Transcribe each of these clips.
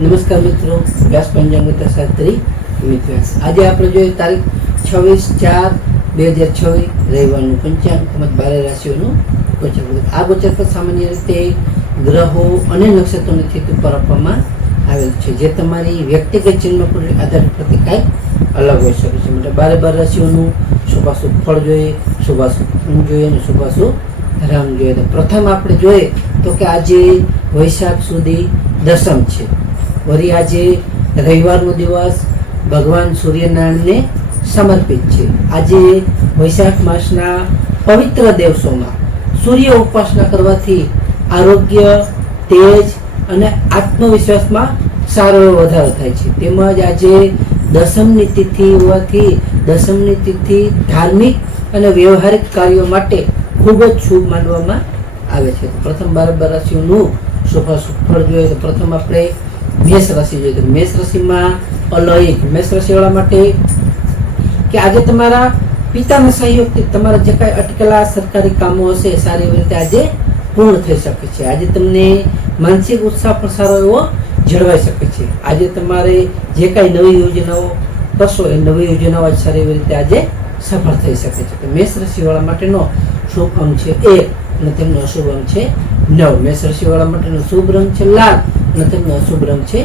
નમસ્કાર મિત્રો, વ્યાસ પંચાંગ શાસ્ત્રી વિમિત વ્યાસ. આજે આપણે જોઈએ તારીખ 26/4/2026 રવિવારનું પંચાંગ તેમજ 12 રાશિઓનું ગોચર. આ ગોચર પર સામાન્ય રીતે ગ્રહો અને નક્ષત્રોની સ્થિતિ ઉપર આપવામાં આવેલ છે, જે તમારી વ્યક્તિગત જન્મ પર આધારિત પ્રતિ કાંઈક અલગ હોઈ શકે છે. મતલબ 12 રાશિઓનું શુભાશુભ ફળ જોઈએ, શુભાશુભ ગુણ જોઈએ અને શુભાશુભ રંગ જોઈએ. તો પ્રથમ આપણે જોઈએ તો કે આજે વૈશાખ સુધી દસમ છે. વળી આજે રવિવારનો દિવસ ભગવાન સૂર્યનારાયણને સમર્પિત છે. આજે વૈશાખ માસના પવિત્ર દિવસોમાં સૂર્ય ઉપાસના કરવાથી આરોગ્ય, તેજ અને આત્મવિશ્વાસમાં સારો વધારો થાય છે. તેમજ આજે દસમની તિથિ હોવાથી દસમની તિથિ ધાર્મિક અને વ્યવહારિક કાર્યો માટે ખૂબ જ શુભ માનવામાં આવે છે. પ્રથમ 12 રાશિઓનું શુભાશુભ ફળ જોઈએ તો પ્રથમ આપણે મેષ રાશિ જોઈએ તો મેષ રાશિમાં અલૌકિક મેષ રાશિવાળા માટે કે આજે તમારા પિતાના સહયોગથી તમારા જે કાંઈ અટકેલા સરકારી કામો હશે સારી રીતે આજે પૂર્ણ થઈ શકે છે. આજે તમને માનસિક ઉત્સાહ પણ સારો એવો જળવાઈ શકે છે. આજે તમારે જે કાંઈ નવી યોજનાઓ કરશો એ નવી યોજનાઓ આજ સારી રીતે આજે સફળ થઈ શકે છે. મેષ રાશિવાળા માટેનો શુભ અંક છે 1 અને તેમનો અશુભ અંક છે 9. મેષ રાશિવાળા માટેનો શુભ રંગ છે લાલ અને તેમનો અશુભ રંગ છે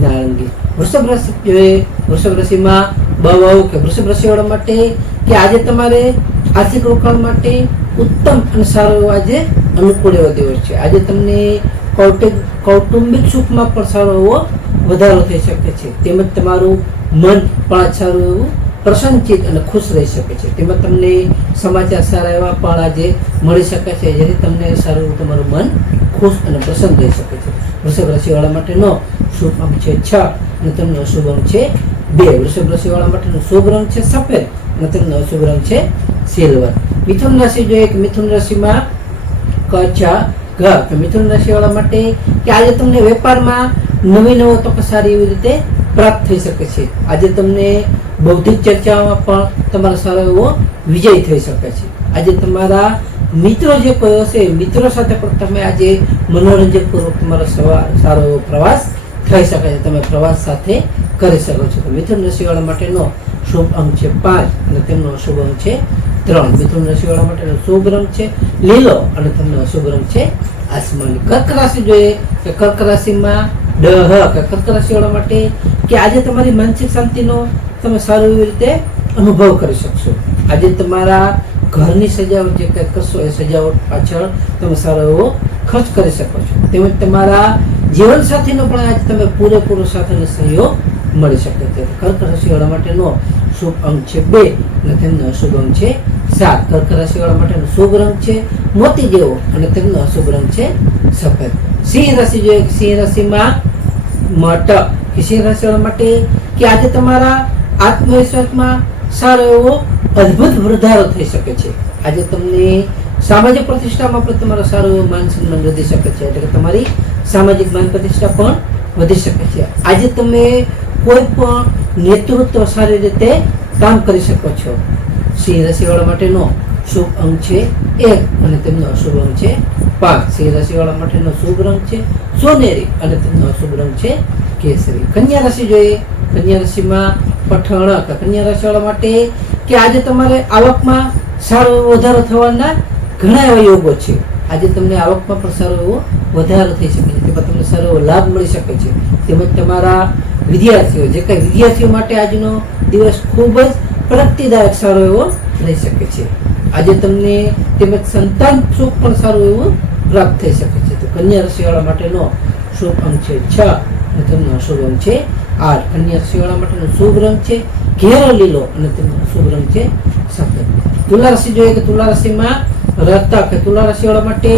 નારંગી. વૃષભ રાશિ જોઈએ, વૃષભ રાશિમાં બહુ કે વૃષભ રાશિવાળા માટે કે આજે તમારે આર્થિક રોકાણ માટે ઉત્તમ અને સારો એવો આજે અનુકૂળ એવો દિવસ છે. આજે તમને કૌટુંબિક સુખમાં પણ સારો એવો વધારો થઈ શકે છે. તેમજ તમારું મન પણ સારું એવું પ્રસન્નચિત અને ખુશ રહી શકે છે. તેમજ તમને સમાચાર સારા એવા પણ આજે મળી શકે છે, જેથી તમને સારું એવું તમારું મન ખુશ અને પ્રસન્ન રહી શકે છે. વૃષભ રાશિવાળા માટેનો શુભ અંક છે 6 અને તેમનો અશુભ અંક છે 2. વૃષભ રાશિવાળા માટેનો શુભ રંગ છે સફેદ અને તેમનો અશુભ રંગ છે સિલ્વર. મિથુન રાશિ જોઈએ કે મિથુન રાશિમાં મિથુન રાશિવાળા માટે કે આજે તમને વેપારમાં નવી તકો સારી એવી રીતે પ્રાપ્ત થઈ શકે છે. આજે તમને બૌદ્ધિક ચર્ચાઓમાં પણ તમારો સારો એવો વિજય થઈ શકે છે. આજે તમારા મિત્રો જે કોઈ હશે મિત્રો સાથે પણ તમે આજે મનોરંજનપૂર્વક તમારો સારો એવો પ્રવાસ થઈ શકે છે. તમે પ્રવાસ સાથે કરી શકો છો. તો મિથુન રાશિવાળા માટેનો શુભ અંક છે 5 અને તેમનો અશુભ અંક છે 3. મિથુન રાશિવાળા માટેનો શુભ રંગ છે લીલો અને તેમનો અશુભ રંગ છે આસમાની. કર્ક રાશિ જોઈએ કે કર્ક રાશિમાં કર્ક રાશિવાળા માટે કે આજે તમારી માનસિક શાંતિનો તમે સારી એવી રીતે અનુભવ કરી શકશો. આજે તમારા ઘરની સજાવટ જે કંઈ કરશો એ સજાવટ પાછળ તમે સારો એવો ખર્ચ કરી શકો છો. તેમજ તમારા જીવનસાથીનો પણ આજે તમે પૂરેપૂરો સાથ અને સહયોગ મળી શકે છે. કર્ક રાશિવાળા માટેનો શુભ અંક છે 2 અને તેમનો અશુભ અંક છે 7. કર્ક રાશિવાળા માટેનો શુભ રંગ છે મોતી જેવો અને તેમનો અશુભ રંગ છે સફેદ. સિંહ રાશિ જોઈએ સિંહ રાશિમાં સિંહ રાશિવાળા માટે કે આજે તમારા આત્મવિશ્વાસમાં સારો એવો અદ્ભુત વધારો થઈ શકે છે. આજે તમને સામાજિક પ્રતિષ્ઠામાં પણ તમારો સારો એવો માન સન્માન વધી શકે છે. એટલે કે તમારી સામાજિક માન પ્રતિષ્ઠા પણ વધી શકે છે. આજે તમે કોઈ પણ નેતૃત્વ સારી રીતે કામ કરી શકો છો. સિંહ રાશિવાળા માટેનો શુભ અંક છે 1 અને તેમનો અશુભ અંક છે 5. સિંહ રાશિવાળા માટેનો શુભ રંગ છે સોનેરી અને તેમનો અશુભ રંગ છે કેસરી. કન્યા રાશિ જોઈએ, કન્યા રાશિમાં પઠાણ. કન્યા રાશિવાળા માટે કે આજે તમારે આવકમાં સારો વધારો થવાના ઘણા એવા યોગો છે. આજે તમને આવકમાં પણ સારો એવો વધારો થઈ શકે છે, તેમાં તમને સારો એવો લાભ મળી શકે છે. તેમજ તમારા વિદ્યાર્થીઓ જે કંઈ વિદ્યાર્થીઓ માટે આજનો દિવસ ખૂબ જ પ્રગતિદાયક સારો એવો રહી શકે છે. આજે તમને તેમજ સંતાન સુખ પણ સારું એવું પ્રાપ્ત થઈ શકે છે. તો કન્યા રાશિવાળા માટેનો શુભ અંક છે 6 અને તેમનો અશુભ અંક છે 8. કન્યા રાશિવાળા માટેનો શુભ રંગ છે ઘેરો લીલો અને તેમનો અશુભ રંગ છે સફેદ. તુલા રાશિ જોઈએ કે તુલા રાશિમાં તુલા રાશિવાળા માટે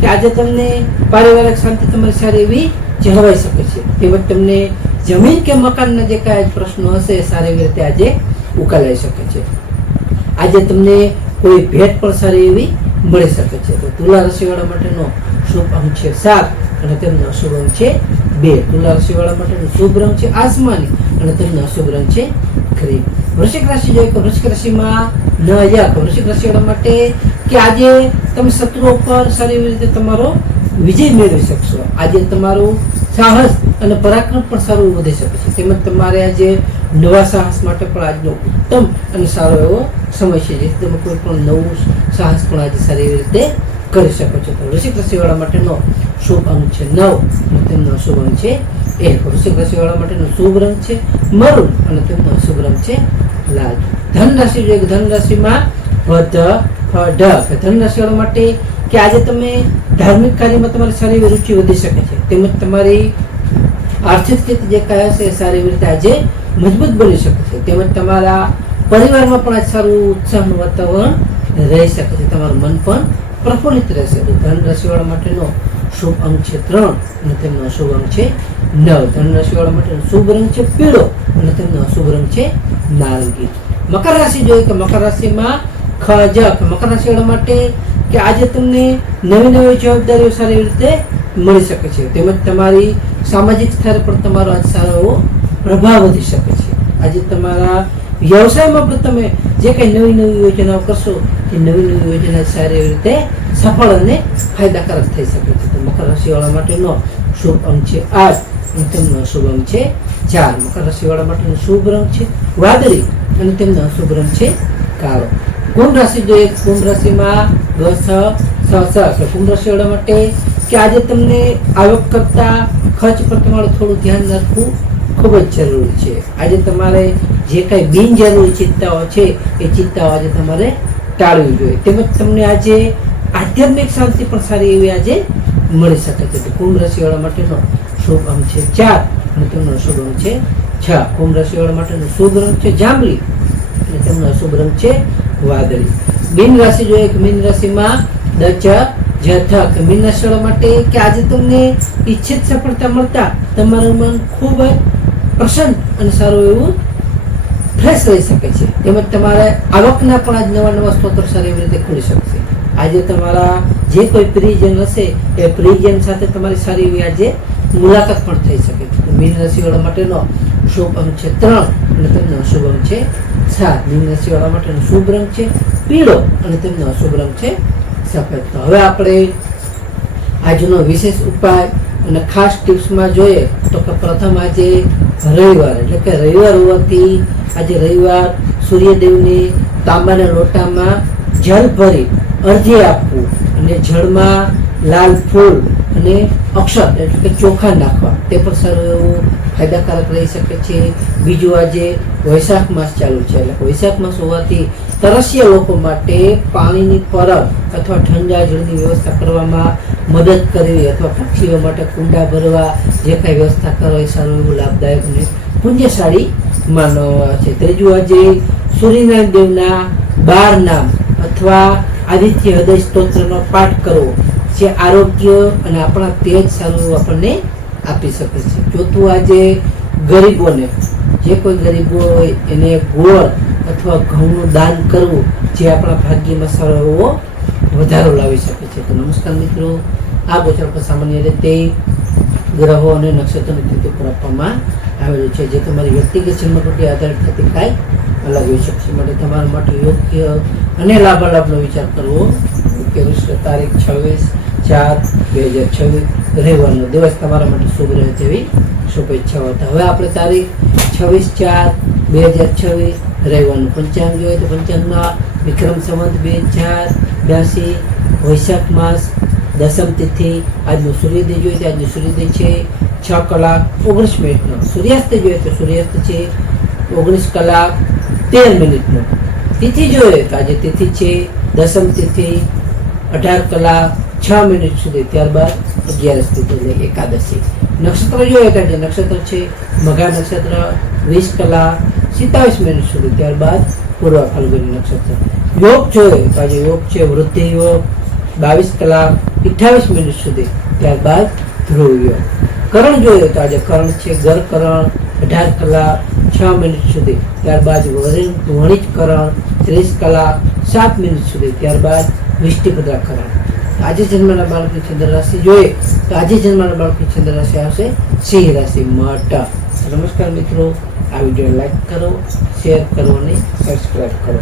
કે આજે તમને પારિવારિક શાંતિ તમારી સારી એવી જળવાઈ શકે છે. તેમજ તમને જમીન કે મકાનના જે કાંઈ પ્રશ્નો હશે સારી એવી રીતે આજે ઉકેલાઈ શકે છે. આજે તમને કોઈ ભેટ પણ સારી એવી મળી શકે છે. તો તુલા રાશિવાળા માટેનો શુભ અંક છે 7 અને તેમનો અશુભ અંક છે 2. તુલા રાશિવાળા માટેનો શુભ રંગ છે આસમાની અને તેમનો અશુભ રંગ છે ગ્રીન. વૃશ્ચિક રાશિ જોઈએ તો વૃશ્ચિક રાશિમાં વૃશ્ચિક રાશિવાળા માટે કે આજે તમે શત્રુઓ પર સારી એવી રીતે તમારો વિજય મેળવી શકશો. આજે તમારું સાહસ અને પરાક્રમ પણ સારું વધી શકે છે. તેમજ તમારે આજે નવા સાહસ માટે પણ આજનો ઉત્તમ અને સારો એવો સમય છે, જેથી તમે કોઈ પણ નવું સાહસ પણ આજે સારી એવી રીતે કરી શકો છો. તો વૃશ્ચિક રાશિવાળા માટેનો શુભ અંક છે 9 અને તેમનો શુભ અંક છે 1. વૃશ્ચિક રાશિવાળા માટેનો શુભ રંગ છે મરૂન અને તેમનો શુભ રંગ છે લાલ. ધન રાશિ જોઈએ, ધન રાશિમાં ધન રાશિવાળા માટે કે આજે તમે ધાર્મિક કાર્યમાં તમારી સારી એવી રુચિ વધી શકે છે. તેમજ તમારી આર્થિક સ્થિતિ જે કહે છે એ સારી એવી રીતે આજે મજબૂત બની શકે છે. તેમજ તમારા પરિવારમાં પણ આજ સારું ઉત્સાહનું વાતાવરણ રહી શકે છે. તમારું મન પણ પ્રફુલ્લિત રહેશે. ધન રાશિવાળા માટેનો શુભ અંક છે 3 અને તેમનો શુભ અંક છે 9. ધન રાશિવાળા માટેનો શુભ રંગ છે પીળો અને તેમનો શુભ રંગ છે નારંગી. મકર રાશિ જોઈએ તો મકર રાશિમાં મકર રાશિવાળા માટે કે આજે તમને નવી નવી જવાબદારીઓ સારી રીતે મળી શકે છે. તેમજ તમારી સામાજિક સ્તરે પણ તમારો આજ સારો એવો પ્રભાવ વધી શકે છે. આજે તમારા વ્યવસાયમાં પણ તમે જે કંઈ નવી નવી યોજનાઓ કરશો એ નવી નવી યોજના સારી એવી રીતે સફળ અને ફાયદાકારક થઈ શકે છે. તો મકર રાશિવાળા માટેનો શુભ અંક છે 8 અને તેમનો શુભ અંક છે 4. મકર રાશિવાળા માટેનો શુભ રંગ છે વાદળી અને તેમનો શુભ રંગ છે કાળો. કુંભ રાશિ જોઈએ, કુંભ રાશિમાં કુંભ રાશિવાળા માટે કે આજે તમને આવક કરતા ખર્ચ પર તમારે થોડું ધ્યાન રાખવું ખૂબ જ જરૂરી છે. આજે તમારે જે કાંઈ બિનજરૂરી ચિંતાઓ છે એ ચિંતાઓ આજે તમારે ટાળવી જોઈએ. તેમજ તમને આજે આધ્યાત્મિક શાંતિ પણ સારી એવી આજે મળી શકે છે. તો કુંભ રાશિવાળા માટેનો શુભ અંક છે 4 અને તેમનો શુભ અંક છે 6. કુંભ રાશિવાળા માટેનો શુભ રંગ છે જાંબલી અને તેમનો શુભ રંગ છે વાદળી. મીન રાશિ જોઈએ કે મીન રાશિમાં મીન રાશિવાળા માટે કે આજે તમને ઈચ્છિત સફળતા મળતા તમારું મન ખૂબ જ પ્રસન્ન અને સારું એવું ફ્રેશ રહી શકે છે. તેમજ તમારે આવકના પણ આજ નવા નવા સ્ત્રોતો સારી એવી રીતે ખુલી શકશે. આજે તમારા જે કોઈ પ્રિયજન હશે એ પ્રિયજન સાથે તમારી સારી એવી આજે મુલાકાત પણ થઈ શકે છે. મીન રાશિવાળા માટેનો શુભ અંક છે 3 અને તેમનો શુભ અંક છે 7. મીન રાશિવાળા માટેનો શુભ રંગ છે પીળો અને તેમનો શુભ રંગ છે સફેદ. તો હવે આપણે આજનો વિશેષ ઉપાય અને ખાસ ટિપ્સમાં જોઈએ તો કે પ્રથમ આજે રવિવાર એટલે કે રવિવાર હોવાથી આજે રવિવાર સૂર્યદેવને તાંબાના લોટામાં જળ ભરી અર્ઘ્ય આપવું અને જળમાં લાલ ફૂલ અને અક્ષર એટલે કે ચોખા નાખવા તે પણ સારું એવું ફાયદાકારક રહી શકે છે. બીજું આજે વૈશાખ માસ ચાલુ છે એટલે વૈશાખ માસ હોવાથી તરસ્યા લોકો માટે પાણીની પરબ અથવા ઠંડા જળની વ્યવસ્થા કરવામાં મદદ કરવી અથવા પક્ષીઓ માટે કુંડા ભરવા જે કાંઈ વ્યવસ્થા કરો એ સારું એવું લાભદાયક અને પુણ્યશાળી માનવા છે. ત્રીજું આજે સૂર્યનારાયણ દેવના 12 નામ અથવા આદિત્ય હૃદય સ્તોત્રનો પાઠ કરવો જે આરોગ્ય અને આપણા તેજ સારું આપણને આપી શકે છે. ચોથું આજે ગરીબોને જે કોઈ ગરીબો હોય એને ગોળ અથવા ઘઉંનું દાન કરવું જે આપણા ભાગ્યમાં સારો એવો વધારો લાવી શકે છે. તો નમસ્કાર મિત્રો, આ ગોચર પર સામાન્ય રીતે ગ્રહો અને નક્ષત્રની સ્થિતિ પર આપવામાં આવેલું છે જે તમારી વ્યક્તિગત જન્મકુંડળી આધારિત થતી કાંઈ અલગ હોઈ શકશે. માટે તમારા માટે યોગ્ય અને લાભાલાભનો વિચાર કરવો. તારીખ 26/4/2026 રવિવારનો દિવસ તમારા માટે શુભ રહે તેવી શુભેચ્છાઓ હતા. હવે આપણે તારીખ 26/4/2026 રવિવારનું પંચાંગ જોઈએ તો પંચાંગમાં વિક્રમ સંવત 2082 વૈશાખ માસ દસમ તિથિ. આજનું સૂર્યોદય જોઈએ તો આજનું સૂર્યોદય છે 6:19 સૂર્યાસ્ત જોઈએ તો સૂર્યાસ્ત છે 19:13 તિથિ જોઈએ તો આજે તિથિ છે દસમ તિથિ 18:06 સુધી. ત્યારબાદ 11 તિથિ એટલે એકાદશી. નક્ષત્ર જોઈએ તો આજે નક્ષત્ર છે મઘા નક્ષત્ર 20:27 સુધી. ત્યારબાદ પૂર્વ ફાલ્ગુની નક્ષત્ર. યોગ જોઈએ તો આજે યોગ છે વૃદ્ધિ યોગ 22:28 સુધી. ત્યારબાદ ધ્રુવ યોગ. કરણ જોઈએ તો આજે કરણ છે ગર કરણ 18:06 સુધી. ત્યારબાદ વણિજ કરણ 30:07 સુધી. ત્યારબાદ વિષ્ટિપદ્રા કરણ. આજે જન્મના બાળકની ચંદ્ર રાશિ જોઈએ તો આજે જન્મના બાળકની ચંદ્ર રાશિ આવશે સિંહ રાશિ માટે. નમસ્કાર મિત્રો, આ વિડીયો લાઈક કરો, શેર કરો અને સબસ્ક્રાઈબ કરો.